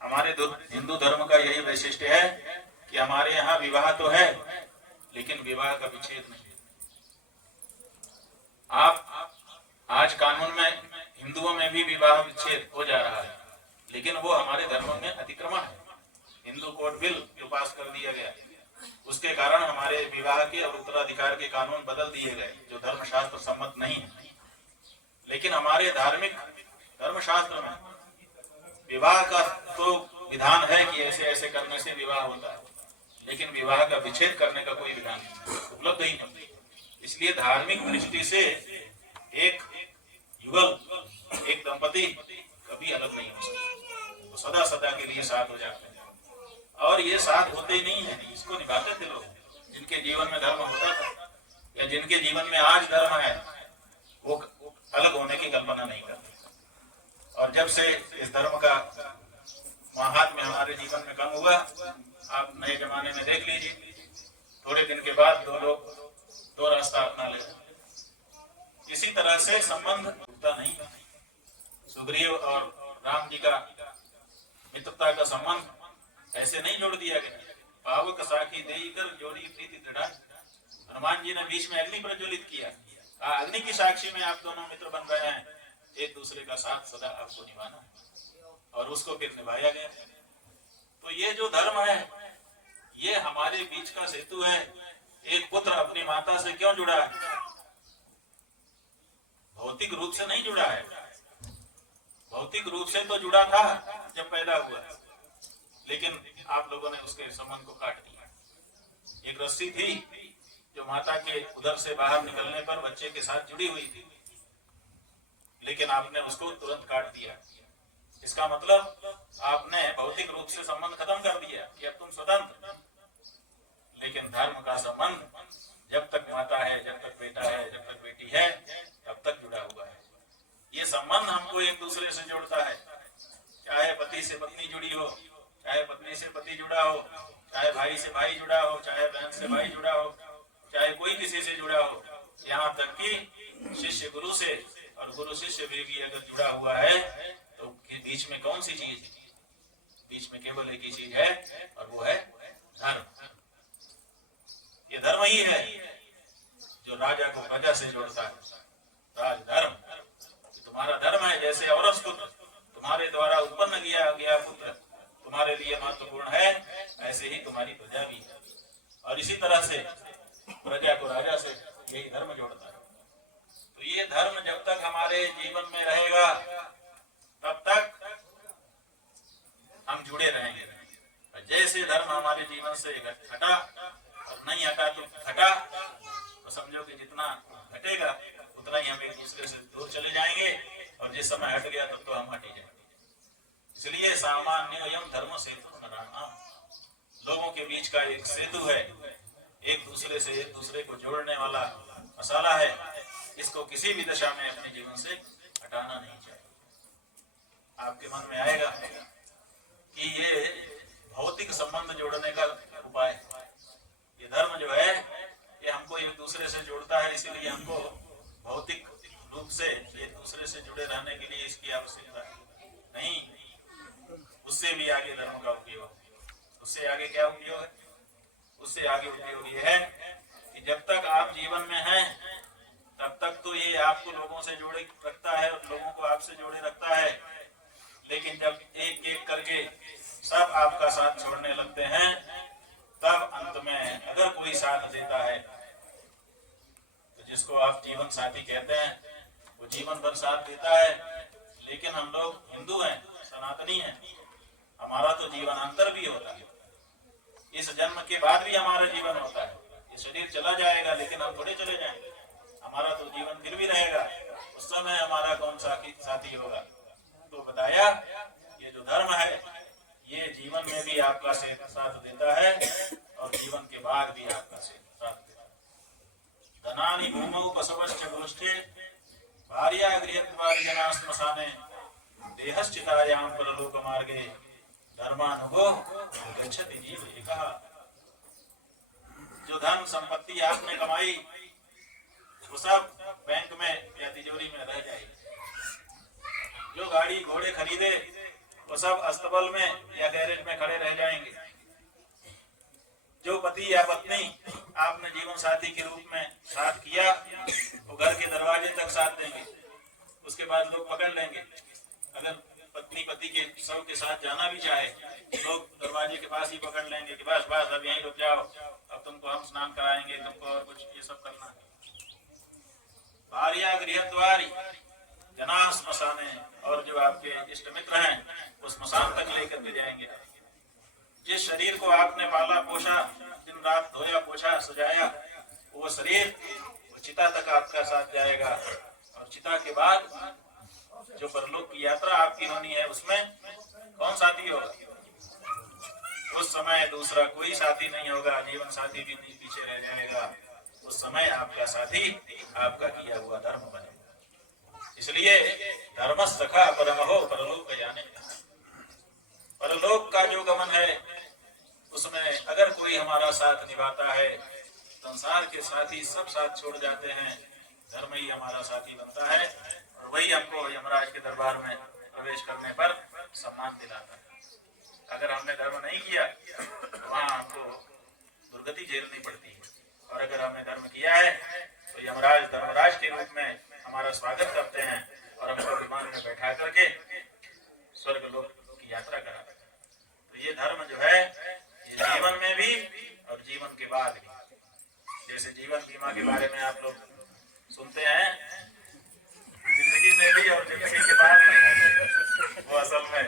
हमारे हिंदू धर्म का यही वैशिष्ट है कि हमारे यहाँ विवाह तो है लेकिन विवाह का विच्छेद नहीं। आप आज कानून में हिंदुओं में भी विवाह विच्छेद हो जा रहा है, लेकिन वो हमारे धर्म में अतिक्रमण है। हिंदू कोड बिल जो पास कर दिया गया, उसके कारण हमारे विवाह के और उत्तराधिकार के कानून बदल दिए गए जो धर्मशास्त्र सम्मत नहीं है। लेकिन हमारे धार्मिक धर्मशास्त्र में विवाह का तो विधान है कि ऐसे ऐसे करने से विवाह होता है, लेकिन विवाह का विच्छेद करने का कोई विधान उपलब्ध ही नहीं। इसलिए धार्मिक दृष्टि से एक युगल, एक दंपति कभी अलग नहीं हो सकते, तो सदा सदा के लिए साथ हो जाते हैं। और ये साथ होते ही नहीं है, इसको निभाते थे लोग। जिनके जीवन में धर्म होता था या जिनके जीवन में आज धर्म है, वो अलग होने की कल्पना नहीं करते। और जब से इस धर्म का महात्म्य हमारे जीवन में कम हुआ, आप नए जमाने में देख लीजिए, थोड़े दिन के बाद दो लोग दो रास्ता अपना ले। इसी तरह से संबंध टूटता नहीं। सुग्रीव और राम जी का मित्रता का संबंध ऐसे नहीं जोड़ दिया गया। पावक साखी देई कर जोड़ी प्रीति दृढ़ा। हनुमान जी ने बीच में अग्नि प्रज्वलित किया, अग्नि की साक्षी में आप दोनों मित्र बन रहे हैं, एक दूसरे का साथ सदा आपको निभाना, और उसको फिर निभाया गया। तो ये जो धर्म है ये हमारे बीच का सेतु है। एक पुत्र अपनी माता से क्यों जुड़ा है? भौतिक रूप से नहीं जुड़ा है। भौतिक रूप से तो जुड़ा था जब पैदा हुआ, लेकिन आप लोगों ने उसके संबंध को काट दिया। एक रस्सी थी जो माता के उदर से बाहर निकलने पर बच्चे के साथ जुड़ी हुई थी, लेकिन आपने उसको तुरंत काट दिया। इसका मतलब आपने भौतिक रूप से संबंध खत्म कर दिया कि अब तुम स्वतंत्र। लेकिन धर्म का संबंध जब तक माता है, जब तक बेटा है, जब तक बेटी है, तब तक जुड़ा हुआ है। ये संबंध हमको एक दूसरे से जोड़ता है, चाहे पति से पत्नी जुड़ी हो, चाहे पत्नी से पति जुड़ा हो, चाहे भाई से भाई जुड़ा हो, चाहे बहन से भाई जुड़ा हो, चाहे कोई किसी से जुड़ा हो, यहाँ तक कि शिष्य गुरु से और गुरु शिष्य भी अगर जुड़ा हुआ है तो बीच में कौन सी चीज है? बीच में केवल एक ही चीज है और वो है धर्म। ये धर्म ही है जो राजा को प्रजा से जोड़ता है। राजधर्म तुम्हारा धर्म है। जैसे औरस पुत्र तुम्हारे द्वारा उत्पन्न किया गया पुत्र तुम्हारे लिए महत्वपूर्ण है, ऐसे ही तुम्हारी प्रजा भी है। और इसी तरह से प्रजा को राजा से यही धर्म जोड़ता है। तो ये धर्म जब तक हमारे जीवन में रहेगा तब तक हम जुड़े रहेंगे। और जैसे धर्म हमारे जीवन से हटा और नहीं हटा तो घटा, तो समझो कि जितना घटेगा उतना ही हम एक दूसरे से दूर चले जाएंगे, और जिस समय हट गया तब तो हम हट ही जाएंगे। इसलिए सामान्य यम धर्म सेतु बनाना लोगों के बीच का एक सेतु है, एक दूसरे से एक दूसरे को जोड़ने वाला मसाला है। इसको किसी भी दशा में अपने जीवन से हटाना नहीं चाहिए। आपके मन में आएगा कि ये भौतिक संबंध जोड़ने का उपाय है। ये धर्म जो है ये हमको एक दूसरे से जोड़ता है, इसीलिए हमको भौतिक रूप से एक दूसरे से जुड़े रहने के लिए इसकी आवश्यकता है। नहीं, उससे भी आगे धर्म का उपयोग। उससे आगे क्या उपयोग है? उससे आगे उपयोग ये है कि जब तक आप जीवन में हैं तब तक तो ये आपको लोगों से जोड़े रखता है और लोगों को आपसे जोड़े रखता है। लेकिन जब एक एक करके सब आपका साथ छोड़ने लगते हैं, तब अंत में अगर कोई साथ देता है तो जिसको आप जीवन साथी कहते हैं वो जीवन भर साथ देता है। लेकिन हम लोग हिंदू हैं, सनातनी हैं, हमारा तो जीवनांतर भी होता है। इस जन्म के बाद भी हमारा जीवन होता है। ये शरीर चला जाएगा लेकिन हम थोड़े चले जाएंगे, हमारा तो जीवन फिर भी रहेगा। उस समय हमारा कौन सा साथी होगा? तो बताया ये जो धर्म है ये जीवन में भी आपका साथ देता है और जीवन के बाद भी आपका साथ देता है। धनानि भूमौ पशवश्च गोष्ठे भार्या गृहद्वारि जना श्मशाने देहश्चितायां परलोक मार्गे धर्मानुगो गच्छति जीव एकः। जो धन संपत्ति आपने कमाई वो सब बैंक में या तिजोरी में रह जाएगी। जो गाड़ी घोड़े खरीदे वो सब अस्तबल में या गैरेज में खड़े रह जाएंगे। जो पति या पत्नी आपने जीवन साथी के रूप में साथ किया वो घर के दरवाजे तक साथ देंगे, उसके बाद लोग पकड़ लेंगे। अगर पत्नी पति के शव के साथ जाना भी चाहे लोग दरवाजे के पास ही पकड़ लेंगे कि बस बस अब यहीं रुक जाओ, अब तुमको हम स्नान कराएंगे, तुमको और कुछ ये सब करना है। भार्या गृहद्वारि जना श्मशाने, और जो आपके इष्ट मित्र हैं वो श्मशान तक लेकर के जाएंगे। जिस शरीर को आपने पाला पोषा, दिन रात धोया पोछा सजाया, वो शरीर चिता तक आपका साथ जाएगा। और चिता के बाद जो परलोक की यात्रा आपकी होनी है उसमें कौन साथी होगा? उस समय दूसरा कोई साथी नहीं होगा, जीवन साथी भी नहीं पीछे रह जाएगा। उस समय आपका साथी आपका किया हुआ धर्म बनेगा। इसलिए धर्म सखा परमहो परलोक जाने। परलोक का जो गमन है उसमें अगर कोई हमारा साथ निभाता है, संसार के साथी सब साथ छोड़ जाते हैं, धर्म ही हमारा साथी बनता है और वही हमको यमराज के दरबार में प्रवेश करने पर सम्मान दिलाता है। अगर हमने धर्म नहीं किया तो वहाँ हमको दुर्गति झेलनी पड़ती है, और अगर हमने धर्म किया है तो यमराज धर्मराज के रूप में हमारा स्वागत करते हैं और हमको विमान में बैठा करके स्वर्ग लोक की यात्रा कराते हैं। तो ये धर्म जो है ये जीवन में भी और जीवन के बाद भी। जैसे जीवन बीमा के बारे में आप लोग सुनते हैं, जिंदगी में भी और जिंदगी के बाद भी, वो असल में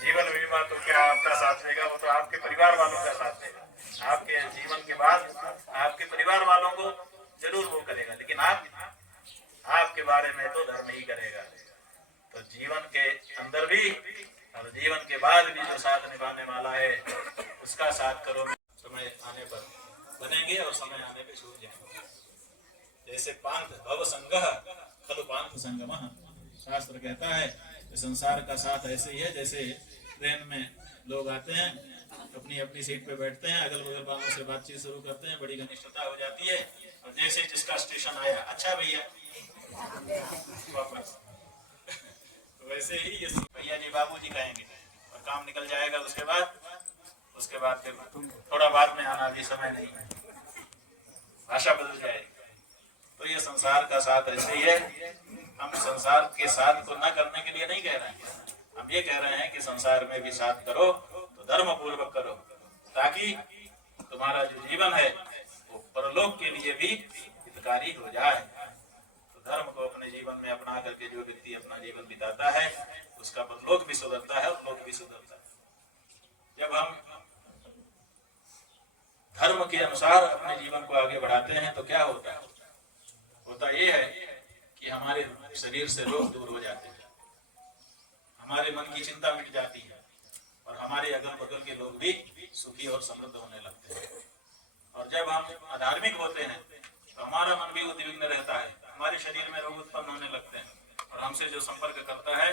जीवन बीमा तो क्या आपका साथ देगा, वो तो आपके परिवार वालों का साथ देगा। आपके जीवन के बाद आपके परिवार वालों को जरूर वो करेगा, लेकिन आपके बारे में तो धर्म ही करेगा। तो जीवन के अंदर भी और जीवन के बाद भी जो साथ निभाने वाला है उसका साथ करो। समय आने पर बनेंगे और समय आने पे छूट जाएंगे। जैसे पांथ भव संगह खलु पांथ संगमः, शास्त्र कहता है कि संसार का साथ ऐसे ही है जैसे ट्रेन में लोग आते हैं, अपनी अपनी सीट पे बैठते हैं, अगल बगल वालों से बातचीत शुरू करते हैं, बड़ी घनिष्ठता हो जाती है और जैसे जिसका स्टेशन आया, अच्छा भैया वापस वैसे ही ये भैया जी बाबू जी कहेंगे और काम निकल जाएगा। उसके बाद फिर थोड़ा बाद में आना भी समय नहीं है, भाषा बदल जाएगी। तो ये संसार का साथ ऐसे ही है। हम संसार के साथ को न करने के लिए नहीं कह रहे हैं, हम ये कह रहे हैं कि संसार में भी साथ करो तो धर्म पूर्वक करो, ताकि तुम्हारा जो जीवन है वो परलोक के लिए भी हितकारी हो जाए। तो धर्म को अपने जीवन में अपना करके जो व्यक्ति अपना जीवन बिताता है उसका परलोक भी सुधरता है और लोक भी सुधरता है। जब हम धर्म के अनुसार अपने जीवन को आगे बढ़ाते हैं तो क्या होता है? होता ये है कि हमारे शरीर से रोग दूर हो जाते हैं, हमारे मन की चिंता मिट जाती है और हमारे अगल बगल के लोग भी सुखी और समृद्ध होने लगते हैं। और जब हम अधार्मिक होते हैं तो हमारा मन भी उद्विग्न रहता है, हमारे शरीर में रोग उत्पन्न होने लगते हैं और हमसे जो संपर्क करता है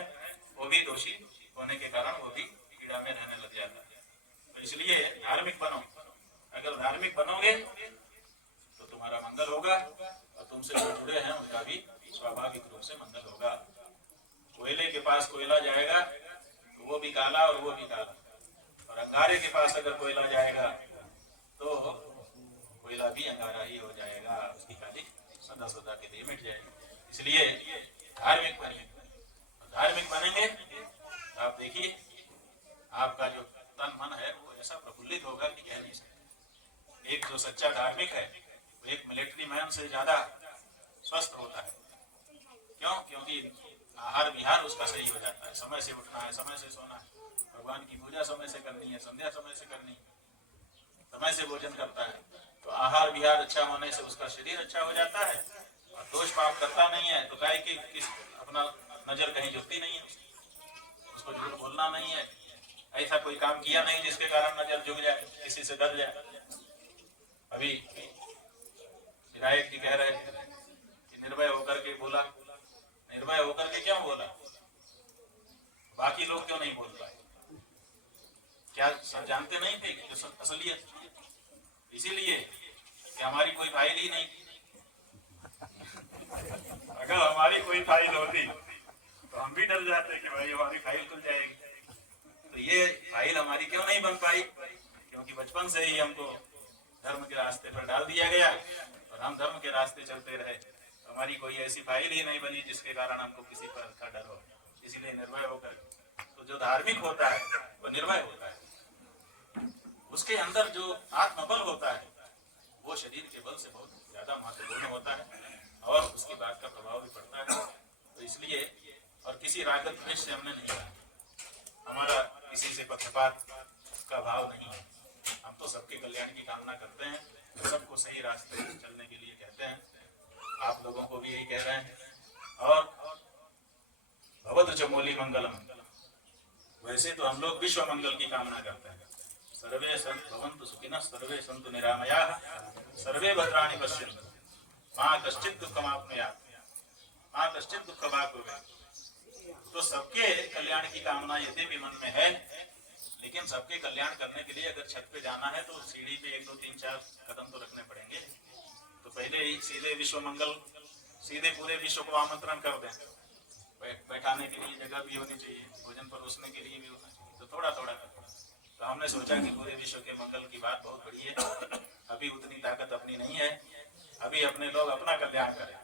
वो भी दोषी होने के कारण वो भी पीड़ा में रहने लग जाता है। तो इसलिए धार्मिक बनो। अगर धार्मिक बनोगे तो तुम्हारा मंगल होगा और तुमसे जो जुड़े हैं उनका भी स्वाभाविक रूप से मंगल होगा। कोयले के पास कोयला जाएगा तो वो भी काला और वो भी काला, और अंगारे के पास अगर कोयला जाएगा तो कोयला भी अंगारा ही हो जाएगा, उसकी काली सदा सदा के लिए मिट जाएगी। इसलिए धार्मिक बनेंगे, धार्मिक बनेंगे आप देखिए आपका जो तन मन है वो ऐसा प्रफुल्लित होगा कि कह नहीं सकते। एक जो सच्चा धार्मिक है वो एक मिलिट्री मैन से ज्यादा स्वस्थ होता है। क्यों? क्योंकि आहार विहार उसका सही हो जाता है, समय से उठना है, समय से सोना है, भगवान की पूजा समय से करनी है, संध्या समय से करनी है, समय से भोजन करता है। तो आहार विहार अच्छा होने से उसका शरीर अच्छा हो जाता है और दोष पाप करता नहीं है। तो गाय की अपना नजर कहीं झुकती नहीं है, उसको झूठ बोलना नहीं है, ऐसा कोई काम किया नहीं जिसके कारण नजर झुक जाए, किसी से डर जाए। अभी विधायक जी कह रहे थे कि निर्भय होकर के बोला, निर्भय होकर के क्यों बोला? बाकी लोग क्यों नहीं बोल पाए? क्या सब जानते नहीं थे कि असलियत? इसीलिए कि हमारी कोई फाइल ही नहीं थी। अगर हमारी कोई फाइल होती तो हम भी डर जाते कि भाई हमारी फाइल खुल जाएगी। तो ये फाइल हमारी क्यों नहीं बन पाई? क्योंकि बचपन से ही हमको धर्म के रास्ते पर डाल दिया गया और हम धर्म के रास्ते चलते रहे। हमारी कोई ऐसी फाइल ही नहीं बनी जिसके कारण हमको किसी पर का डर हो। इसीलिए निर्भय होकर, तो जो धार्मिक होता है वो निर्भय होता है। उसके अंदर जो आत्मबल होता है वो शरीर के बल से बहुत ज्यादा महत्वपूर्ण होता है और उसकी बात का प्रभाव भी पड़ता है। तो इसलिए और किसी रागत द्वेष से हमने नहीं कहा, हमारा किसी से पक्षपात का भाव नहीं है। हम तो सबके कल्याण की कामना करते हैं, तो सबको सही रास्ते चलने के लिए कहते हैं। आप लोगों को भी यही कह रहे हैं। और भवतु च मूली मंगलम, वैसे तो हम लोग विश्व मंगल की कामना करते हैं। सर्वे सन्तु भवन्तु सुखिनः, सर्वे सन्तु निरामयाः, सर्वे भद्राणि पश्यन्तु, मा कश्चित् दुःखमाप्नुयात्, मा कश्चित् दुःखभाग् भवेत्। तो सबके कल्याण की कामना यद्यपि मन में है, लेकिन सबके कल्याण करने के लिए अगर छत पे जाना है तो सीढ़ी पे 1 2 3 4 कदम तो रखने पड़ेंगे। तो पहले ही सीधे विश्व मंगल, सीधे पूरे विश्व को आमंत्रण कर दें। बैठाने के लिए जगह भी होनी चाहिए, भोजन परोसने के लिए भी होना चाहिए, तो थोड़ा थोड़ा करते। तो हमने सोचा कि पूरे विश्व के मंगल की बात बहुत बड़ी है, अभी उतनी ताकत अपनी नहीं है, अभी अपने लोग अपना कल्याण करें।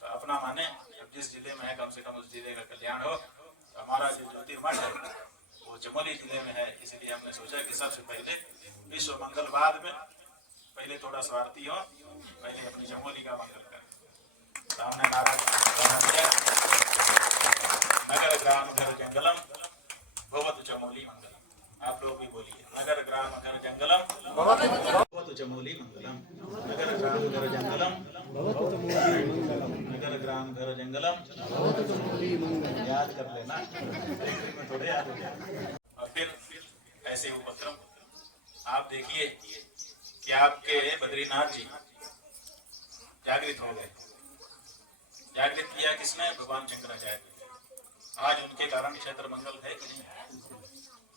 तो अपना माने जिस जिले में है कम से कम उस जिले का कल्याण हो। तो हमारा जो ज्योतिर्मठ है वो चमोली जिले में है, इसलिए हमने सोचा कि सबसे पहले विश्व मंगल बाद में, पहले थोड़ा स्वार्थी हो, पहले अपनी चमोली का मंगल करें। सामने नाराज नगर ग्राम घर जंगलम भवतु चमोली मंगलम। आप लोग भी बोलिए, नगर ग्राम घर जंगलम भवतु चमोली मंगलम। नगर ग्राम घर जंगलम नगर ग्राम घर जंगलम। याद कर लेना, में थोड़े याद हो जाए। और फिर ऐसे उपक्रम आप देखिए कि आपके बद्रीनाथ जी जागृत हो गए। जागृत किया किसने? भगवान शंकराचार्य। आज उनके कारण क्षेत्र मंगल है कि नहीं?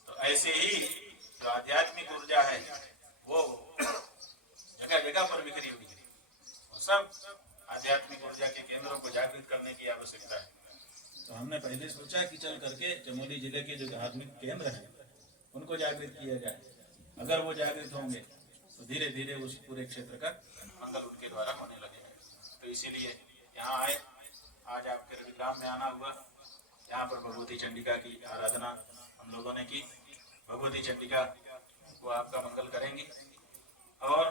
तो ऐसे ही जो आध्यात्मिक ऊर्जा है वो जगह जगह पर बिखरी हुई है। और सब आध्यात्मिक ऊर्जा के केंद्रों को जागृत करने की आवश्यकता है। तो हमने पहले सोचा कि चल करके चमोली जिले के जो धार्मिक केंद्र हैं उनको जागृत किया जाए। अगर वो जागृत होंगे तो धीरे धीरे उस पूरे क्षेत्र का मंगल उनके द्वारा होने लगेगा। तो इसीलिए यहाँ आए, आज आपके रविग्राम में आना हुआ। यहाँ पर भगवती चंडिका की आराधना हम लोगों ने की। भगवती चंडिका वो आपका मंगल करेंगी। और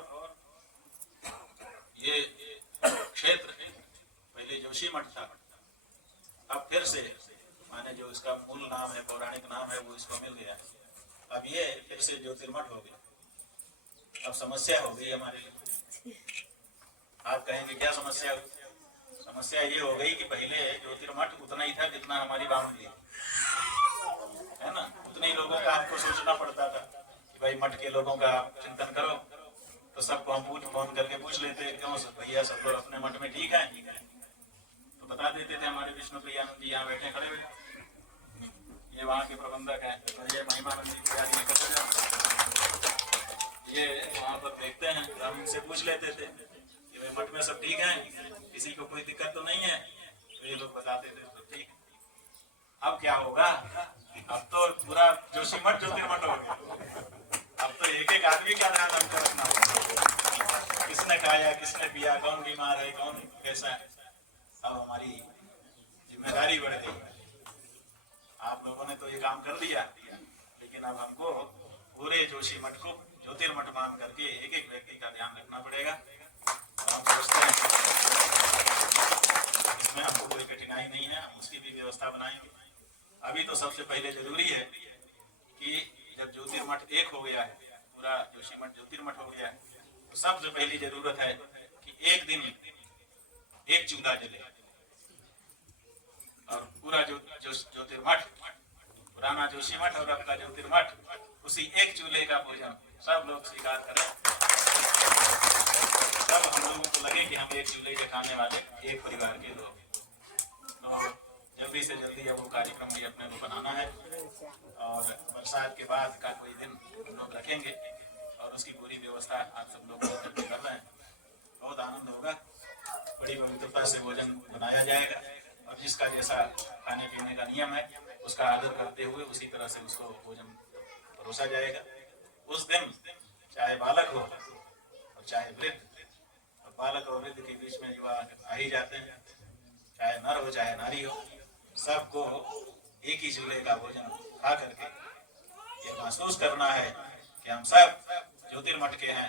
ये क्षेत्र पहले जोशी मठ था, अब फिर से माने जो इसका मूल नाम है, पौराणिक नाम है, वो इसको मिल गया। अब ये फिर से ज्योतिर्मठ हो गया। अब समस्या हो गई हमारे लिए। आप कहेंगे क्या समस्या हुई? समस्या ये हो गई कि पहले ज्योतिर्मठ उतना ही था जितना हमारी बाउंड्री है ना। उतने ही लोगों का आपको सोचना पड़ता था कि भाई मठ के लोगों का आप चिंतन करो। तो सबको हम फोन करके पूछ लेते, क्यों सब भैया सब लोग अपने मठ में ठीक है? तो बता देते थे हमारे विष्णु प्रियानंद जी यहाँ बैठे खड़े हुए, ये वहाँ के प्रबंधक हैं, ये महिमानंद जी तैयारी करते हैं, ये वहाँ पर देखते हैं। हम इनसे पूछ लेते थे कि भाई मठ में सब ठीक है, किसी को कोई दिक्कत तो नहीं है? तो ये लोग बताते थे तो ठीक। अब क्या होगा? अब तो पूरा जोशी मठ ज्योतिर्मठ हो गया। अब तो एक एक आदमी का ध्यान हमको रखना होगा, किसने खाया, किसने पिया, कौन बीमार है, कौन कैसा है। अब हमारी जिम्मेदारी बढ़ गई। आप लोगों ने तो ये काम कर दिया, लेकिन अब हमको पूरे जोशी मठ को ज्योतिर्मठ मान करके एक एक व्यक्ति का ध्यान रखना पड़ेगा। और हम सोचते हैं इसमें हमको कोई कठिनाई नहीं है, हम उसकी भी व्यवस्था बनाएंगे। अभी तो सबसे पहले जरूरी है कि जब ज्योतिर्मठ एक हो गया है, पूरा जोशी मठ ज्योतिर्मठ हो गया है, तो सबसे पहली जरूरत है कि एक दिन एक चूल्हा जले और पूरा ज्योतिर्मठ, पुराना जोशी मठ और आपका ज्योतिर्मठ, उसी एक चूल्हे का भोजन सब लोग स्वीकार करें। तब हम लोगों को लगे कि हम एक चूल्हे के खाने वाले एक परिवार के लोग। तो जल्दी से जल्दी अब वो कार्यक्रम भी अपने को बनाना है और बरसात के बाद का कोई दिन हम लोग रखेंगे और उसकी पूरी व्यवस्था आप सब लोग कर रहे हैं। बहुत आनंद होगा, बड़ी पवित्रता से भोजन बनाया जाएगा और जिसका जैसा खाने पीने का नियम है उसका आदर करते हुए उसी तरह से उसको भोजन परोसा जाएगा। उस दिन चाहे बालक हो और चाहे वृद्ध, और बालक और वृद्ध के बीच में युवा आ ही जाते हैं, चाहे नर हो चाहे नारी हो, सबको एक ही चूल्हे का भोजन खा करके ये महसूस करना है कि हम सब ज्योतिर्मठ के हैं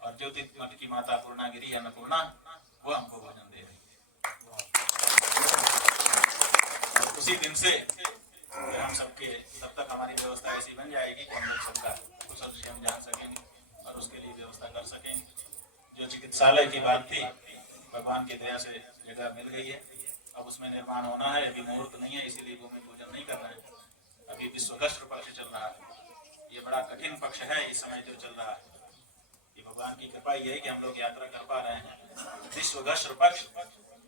और ज्योतिर्मठ की माता पूर्णागिरी अन्नपूर्णा वो हमको भोजन दे रही है। और उसी दिन से हम सबके तब तक हमारी व्यवस्था ऐसी बन जाएगी कि हम लोग सबका कुशल से हम जान सकेंगे और उसके लिए व्यवस्था कर सकेंगे। जो चिकित्सालय की बात थी, भगवान की दया से जगह मिल गई है, अब उसमें निर्माण होना है। अभी मुहूर्त नहीं है, इसीलिए भूमि पूजन नहीं कर रहे हैं। अभी विश्वगस्त्र पक्ष चल रहा है, ये बड़ा कठिन पक्ष है इस समय जो चल रहा है। ये भगवान की कृपा ये है कि हम लोग यात्रा कर पा रहे हैं। विश्वगस्त्र पक्ष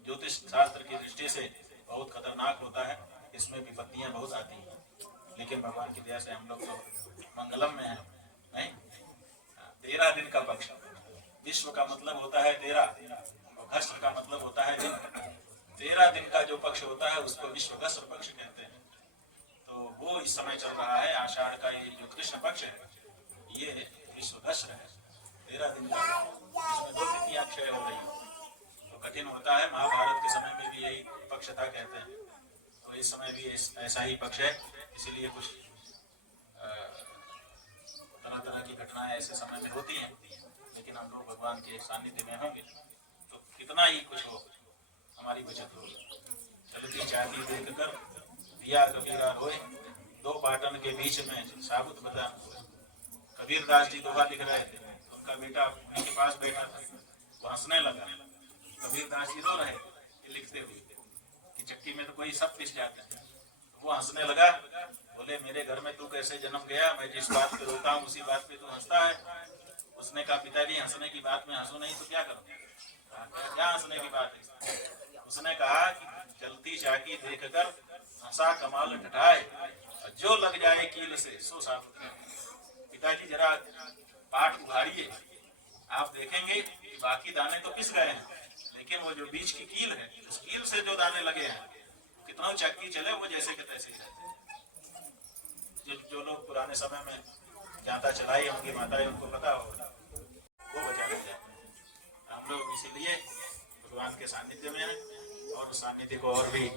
ज्योतिष शास्त्र की दृष्टि से बहुत खतरनाक होता है, इसमें विपत्तियां बहुत आती हैं, लेकिन भगवान की दया से हम लोग तो मंगलम में है। नहीं, 13 दिन का पक्ष, विश्व का मतलब होता है 13 और घस्त्र का मतलब होता है दिन। 13 दिन का जो पक्ष होता है उसको विश्वगस्त्र पक्ष कहते हैं। तो वो इस समय चल रहा है। आषाढ़ का ये जो कृष्ण पक्ष है ये विश्वगस्त्र है, 13 दिन का, इसमें 2 तिथियां क्षय हो रही है, तो कठिन होता है। महाभारत के समय में भी यही पक्ष था कहते हैं, तो इस समय भी ऐसा ही पक्ष है। इसीलिए कुछ तरह तरह की घटनाएं ऐसे समय में होती हैं, लेकिन हम लोग भगवान के सानिध्य में होंगे तो कितना ही कुछ हो हमारी बचत होगी। चलती चाहती देख कर दिया कबीरा रोए, दो पाटन के बीच में साबुत बता कबीरदास जी दोहा लिख रहे थे। उनका बेटा उनके पास बैठा था, वो हंसने लगा। कबीरदास जी रो रहे थे लिखते हुए कि चक्की में तो कोई सब पिस जाता है। वो हंसने लगा, बोले मेरे घर में तू कैसे जन्म गया, मैं जिस बात पे रोता हूँ उसी बात पे तू हंसता है। उसने कहा पिताजी हंसने की बात में हंसू नहीं तो क्या करूँ, क्या हंसने की बात है। उसने कहा कि चलती चाकी देखकर हंसा कमाल ठठाए, जो लग जाए कील से सो साबुत है। पिताजी जरा पाठ उघाड़िए, आप देखेंगे कि बाकी दाने तो पिस गए हैं, लेकिन वो जो बीच की कील है, उस कील से जो दाने लगे हैं कितना चक्की चले वो जैसे के तैसे ही रहते। जो लोग पुराने समय में जाता चलाई होंगी माताएं, उनको पता होगा वो बचा रह जाते। हम लोग इसीलिए भगवान के सानिध्य में हैं और उस सानिध्य को और भी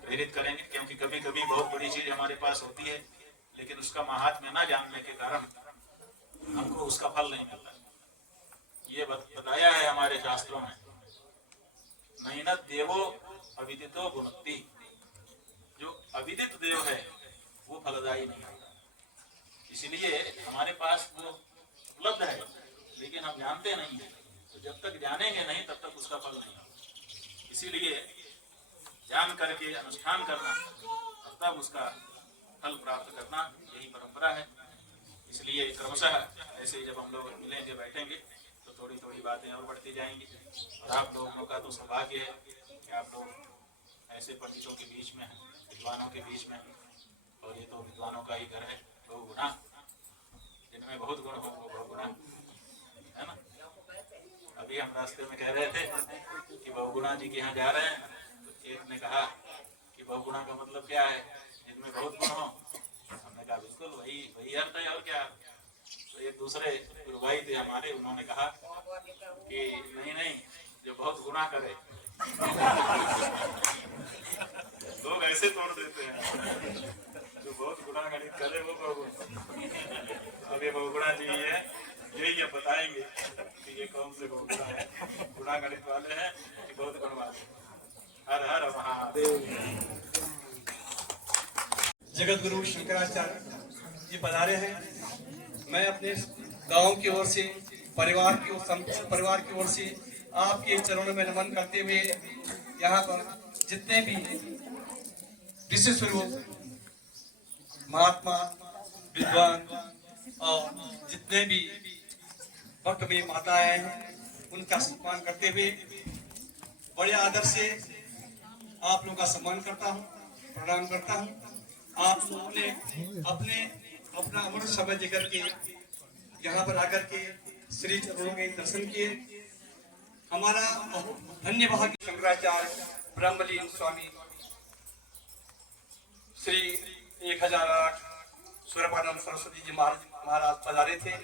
प्रेरित करेंगे, क्योंकि कभी कभी बहुत बड़ी चीज हमारे पास होती है लेकिन उसका महात्म्य न जानने के कारण हमको उसका फल नहीं मिलता। ये बताया है हमारे शास्त्रों में, नैनत देवो अविदितो गुणति, जो अविदित देव है वो फलदायी नहीं होता। इसलिए हमारे पास वो उपलब्ध है लेकिन हम जानते नहीं है, तो जब तक जानेंगे नहीं तब तक उसका फल नहीं होगा। इसीलिए जान करके अनुष्ठान करना और तब उसका फल प्राप्त करना, यही परंपरा है। इसलिए क्रमशः ऐसे जब हम लोग मिलेंगे बैठेंगे तो थोड़ी थोड़ी बातें और बढ़ती जाएंगी। और आप लोगों का तो सौभाग्य है कि आप लोग ऐसे पंडितों के बीच में हैं, विद्वानों के बीच में, और ये तो विद्वानों का ही घर है। बहुगुणा, जिनमें बहुत गुण हो वो बहुगुणा है ना। अभी हम रास्ते में कह रहे थे कि बहुगुणा जी के यहाँ जा रहे हैं, तो एक ने कहा कि बहुगुणा का मतलब क्या है, जिनमें बहुत गुण हो। हमने कहा बिल्कुल वही अर्थ है और क्या। तो एक दूसरे गुरु भाई थे हमारे, उन्होंने कहा कि नहीं जो बहुत गुनाह करे। लोग ऐसे तोड़ देते हैं, जो बहुत गुनाह गणित करे वो बहुगुणा। अब ये बहुगुणा जी है, यही अब बताएंगे कि ये कौन से बहुगुणा है, गुनाह गणित वाले हैं कि बहुत गुण वाले। हर हर महादेव। जगत गुरु शंकराचार्य जी पधारे हैं। मैं अपने गांव की ओर से, परिवार की ओर से आपके चरणों में नमन करते हुए यहाँ पर जितने भी ऋषि स्वरूप महात्मा विद्वान और जितने भी भक्त में माताएं हैं उनका सम्मान करते हुए बड़े आदर से आप लोगों का सम्मान करता हूँ, प्रणाम करता हूँ। आप लोगों ने अपना अमूल्य समय देकर के यहाँ पर आकर के श्री चरणों के दर्शन किए। हमारा धन्य भाग्य। शंकराचार्य ब्रह्मलीन स्वामी श्री 1008 सूर्यपानंद सरस्वती जी महाराज पधारे थे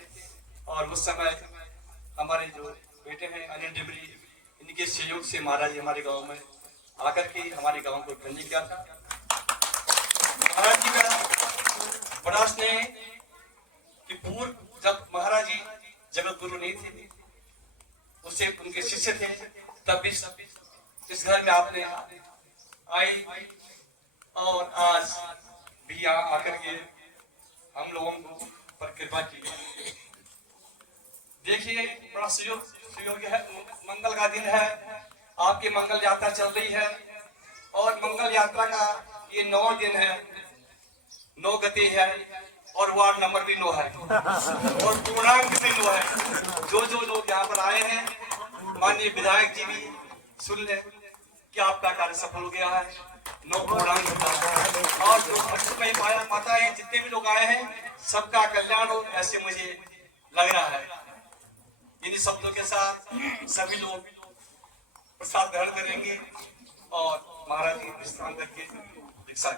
और उस समय हमारे जो बेटे हैं अनिल डिबरी, इनके सहयोग से महाराज हमारे गांव में आकर के हमारे गांव को धन्य किया था। महाराज जी का बड़ा स्नेह कि पूर्व जब महाराज जी जगत गुरु नहीं थे, उससे उनके शिष्य थे, तब भी इस घर में आपने आई और आज भी यहाँ आकर के हम लोगों को पर कृपा की। देखिए बड़ा सुयोग है, मंगल का दिन है, आपकी मंगल यात्रा चल रही है और मंगल यात्रा का ये 9 दिन है, 9 गति है और वार्ड नंबर भी 9 है और पूर्णांक भी 9 है। जो लोग यहाँ पर आए हैं, माननीय विधायक जी भी सुन लें कि आपका कार्य सफल हो गया है। 9 पूर्णांक और जो भक्तमय माता है, जितने भी लोग आए हैं सबका कल्याण हो, ऐसे मुझे लग रहा है। इन्हीं शब्दों के साथ सभी लोग प्रसाद ग्रहण करेंगे और महाराज जी विश्राम करके दीक्षा